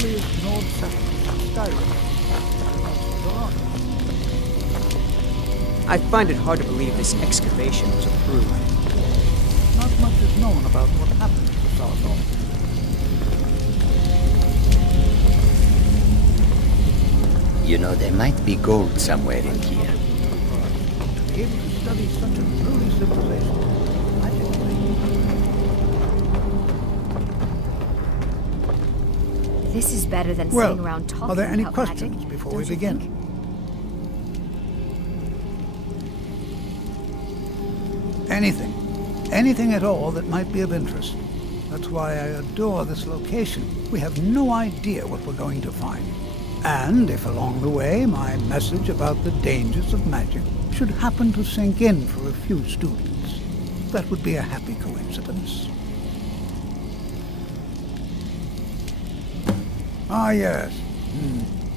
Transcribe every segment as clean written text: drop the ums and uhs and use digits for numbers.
earliest Nord settlements in Skyrim. I find it hard to believe this excavation was approved. Not much is known about what happened to Saarthal. You know, there might be gold somewhere in here. To be able to study such an early civilization, I think This is better than sitting around talking are there any about questions magic, before don't we you begin? think? Anything at all that might be of interest. That's why I adore this location. We have no idea what we're going to find. And if along the way my message about the dangers of magic should happen to sink in for a few students, that would be a happy coincidence. Ah, yes.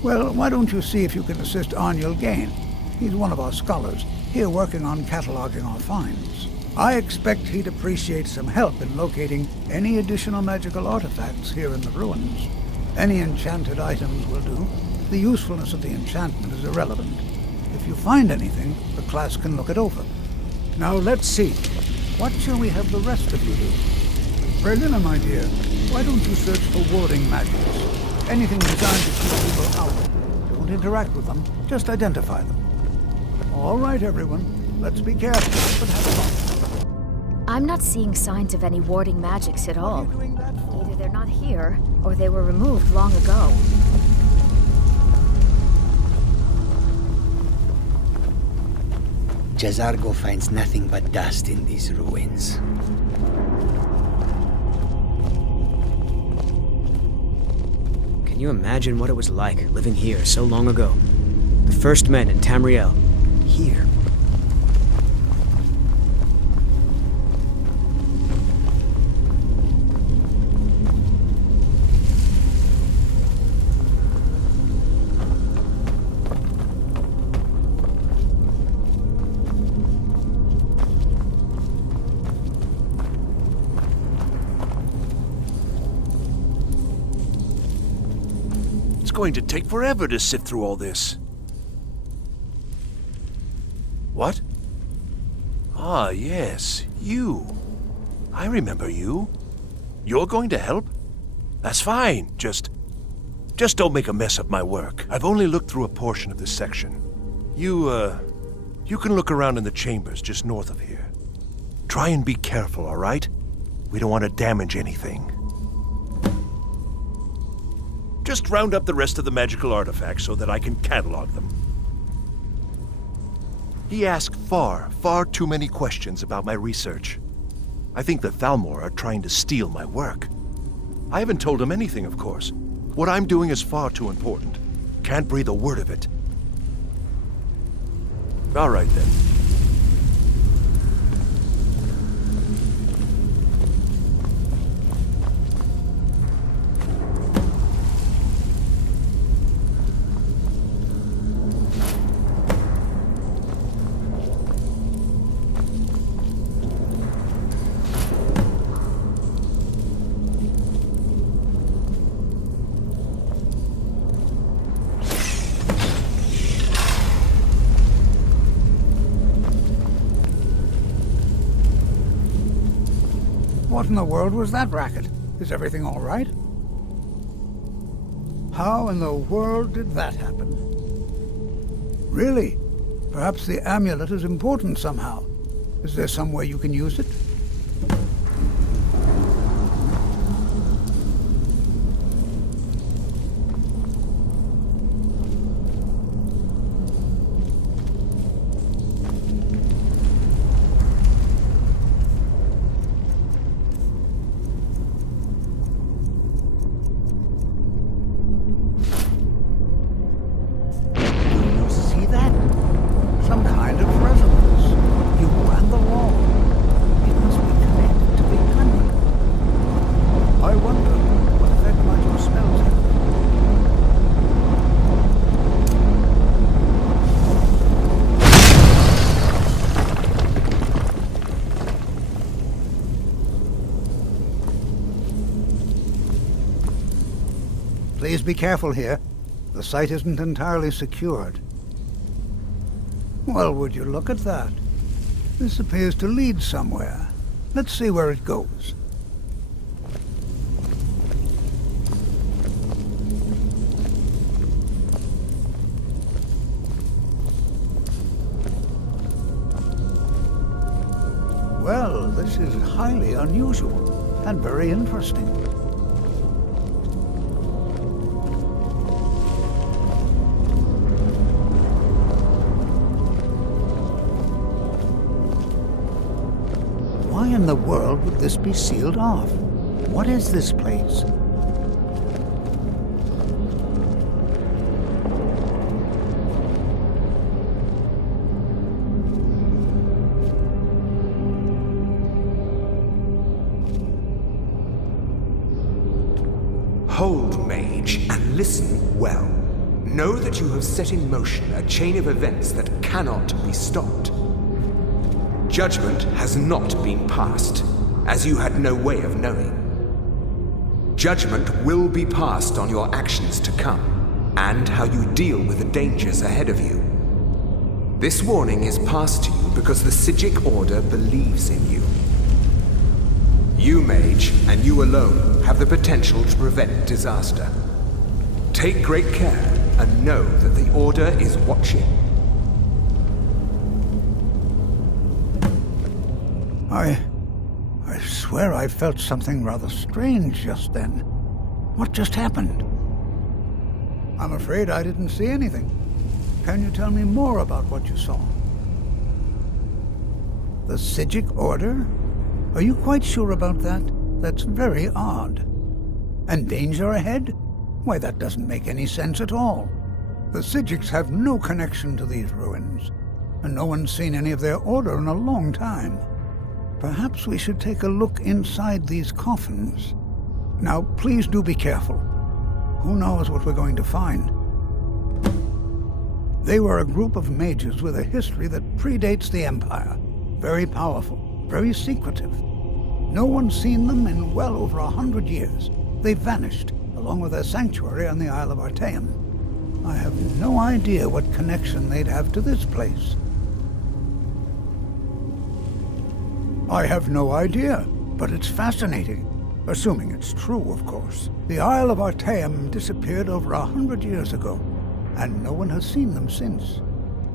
Well, why don't you see if you can assist Arniel Gain? He's one of our scholars, here working on cataloging our finds. I expect he'd appreciate some help in locating any additional magical artifacts here in the ruins. Any enchanted items will do. The usefulness of the enchantment is irrelevant. If you find anything, the class can look it over. Now let's see. What shall we have the rest of you do? Berlina, my dear, why don't you search for warding magics? Anything designed to keep people out. Don't interact with them, just identify them. All right, everyone. Let's be careful, but have fun. I'm not seeing signs of any warding magics at all. What are you doing that for? Either they're not here, or they were removed long ago. Jazargo finds nothing but dust in these ruins. Can you imagine what it was like living here so long ago? The first men in Tamriel. Here. It's going to take forever to sift through all this. What? Ah, yes, you. I remember you. You're going to help? That's fine. Just don't make a mess of my work. I've only looked through a portion of this section. You can look around in the chambers just north of here. Try and be careful, all right? We don't want to damage anything. Just round up the rest of the magical artifacts so that I can catalog them. He asked far too many questions about my research. I think the Thalmor are trying to steal my work. I haven't told him anything, of course. What I'm doing is far too important. Can't breathe a word of it. All right, then. What in the world was that racket? Is everything all right? How in the world did that happen? Really? Perhaps the amulet is important somehow. Is there some way you can use it? See that? Some kind of resonance. You and the wall. It must Please be careful here. The site isn't entirely secured. Well, would you look at that? This appears to lead somewhere. Let's see where it goes. Well, this is highly unusual and very interesting. Why in the world would this be sealed off? What is this place? Hold, mage, and listen well. Know that you have set in motion a chain of events that cannot be stopped. Judgment has not been passed, as you had no way of knowing. Judgment will be passed on your actions to come, and how you deal with the dangers ahead of you. This warning is passed to you because the Psijic Order believes in you. You, mage, and you alone, have the potential to prevent disaster. Take great care, and know that the Order is watching. I swear I felt something rather strange just then. What just happened? I'm afraid I didn't see anything. Can you tell me more about what you saw? The Psijic Order? Are you quite sure about that? That's very odd. And danger ahead? Why, that doesn't make any sense at all. The Psijics have no connection to these ruins, and no one's seen any of their order in a long time. Perhaps we should take a look inside these coffins. Now, please do be careful. Who knows what we're going to find? They were a group of mages with a history that predates the Empire. Very powerful, very secretive. No one's seen them in well over 100 years. They vanished, along with their sanctuary on the Isle of Artaeum. I have no idea what connection they'd have to this place. I have no idea, but it's fascinating. Assuming it's true, of course. The Isle of Artaeum disappeared over 100 years ago, and no one has seen them since.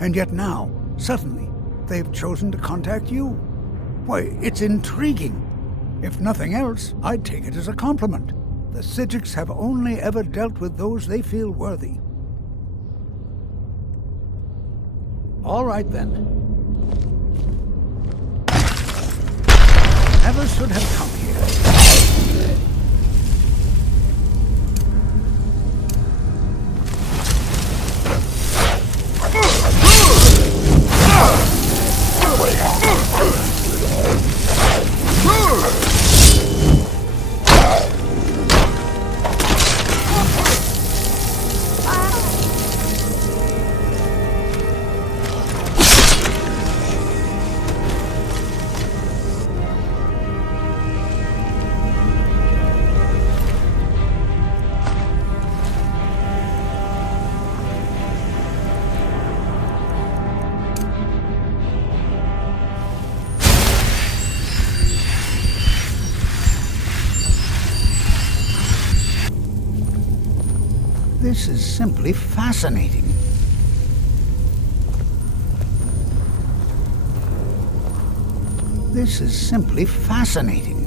And yet now, suddenly, they've chosen to contact you. Why, it's intriguing. If nothing else, I'd take it as a compliment. The Psijics have only ever dealt with those they feel worthy. All right, then. Never should have come here. This is simply fascinating. This is simply fascinating.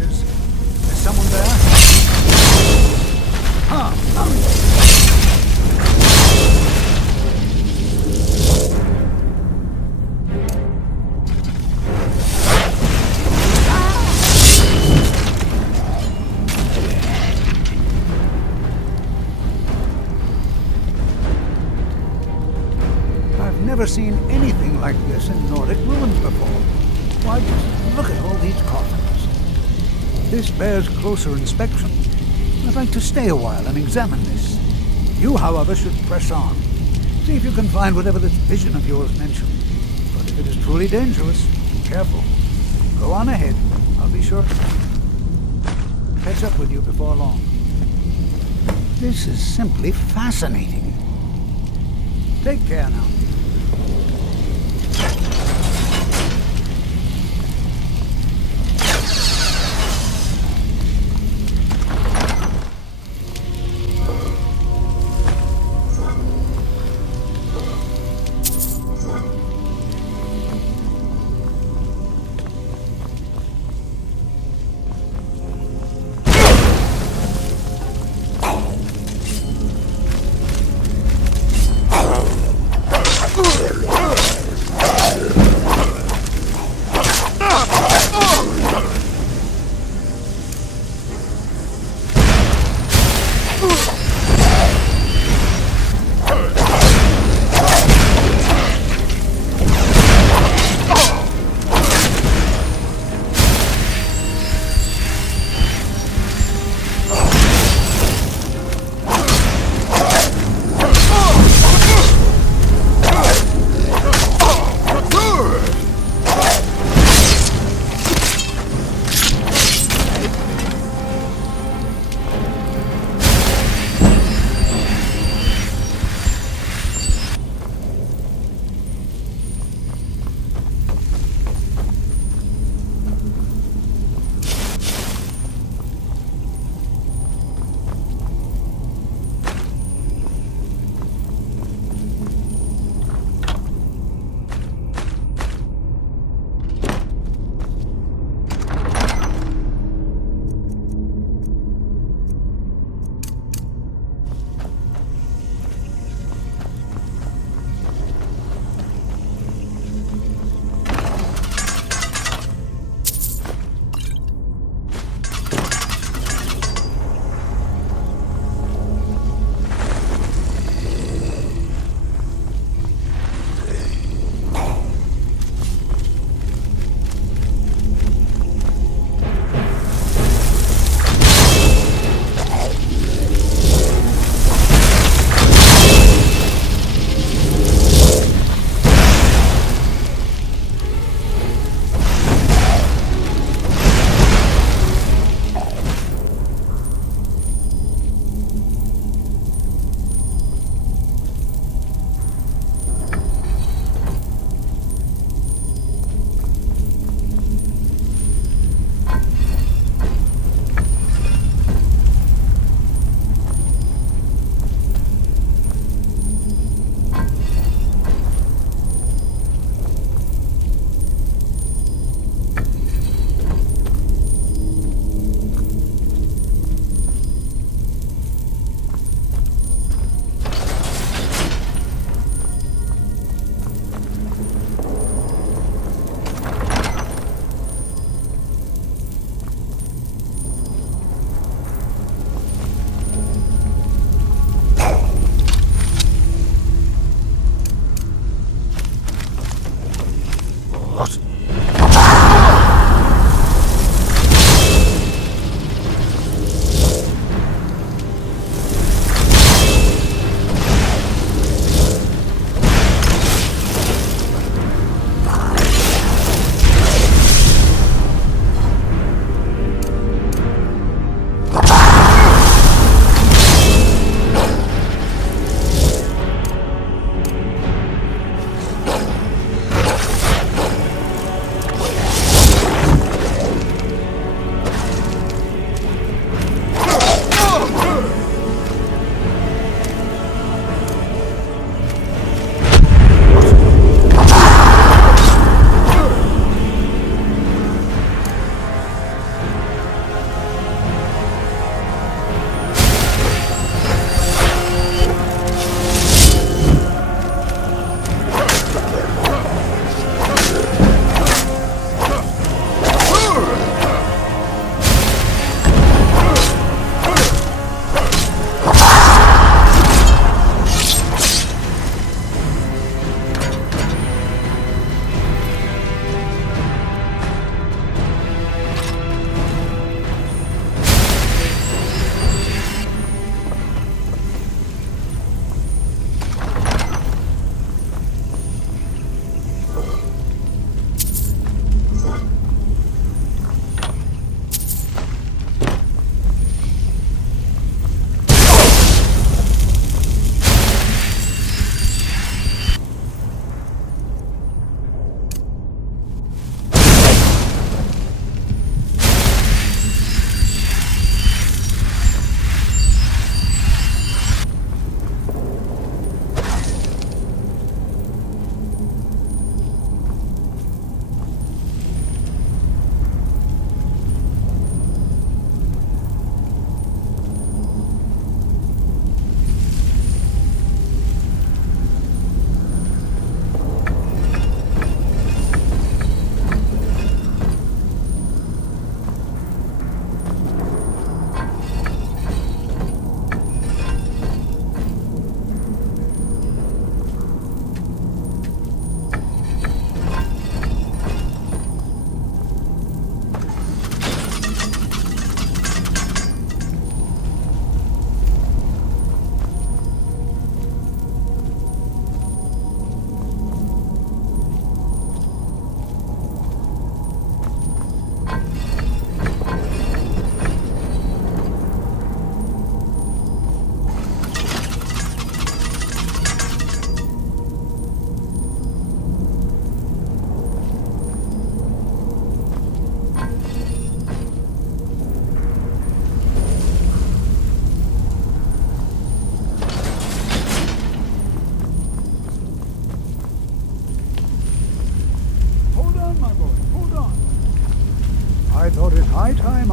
Is someone there? I've never seen anything like this in Nordic ruins before. Why, just look at all these coffins. This bears closer inspection. I'd like to stay a while and examine this. You, however, should press on. See if you can find whatever this vision of yours mentioned. But if it is truly dangerous, be careful. Go on ahead. I'll be sure to catch up with you before long. This is simply fascinating. Take care now.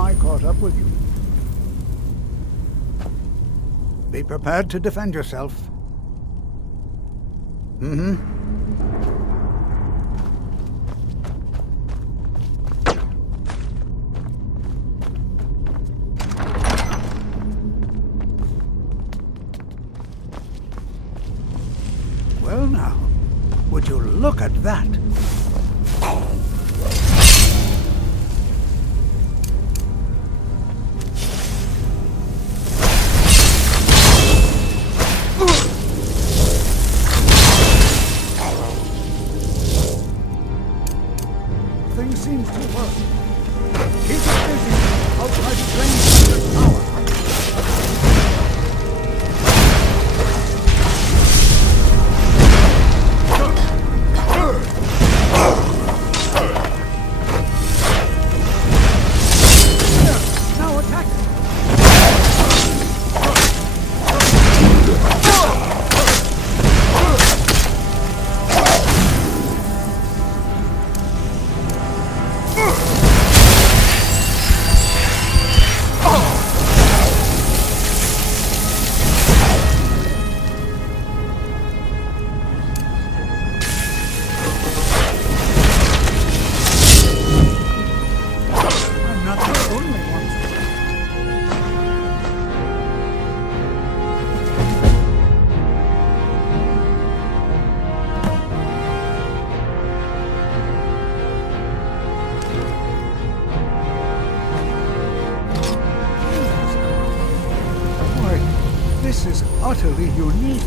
I caught up with you. Be prepared to defend yourself. Mm-hmm. Well now, would you look at that? Thing seems to work. Keep it busy. I'll try to drain some of the power. Now attack! I'm not the only one. Why, this is utterly unique.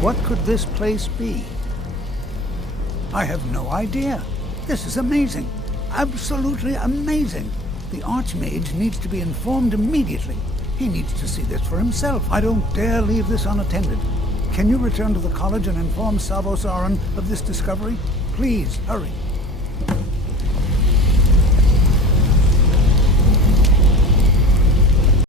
What could this place be? I have no idea. This is amazing. Absolutely amazing. The Archmage needs to be informed immediately. He needs to see this for himself. I don't dare leave this unattended. Can you return to the college and inform Savo Sauron of this discovery? Please, hurry.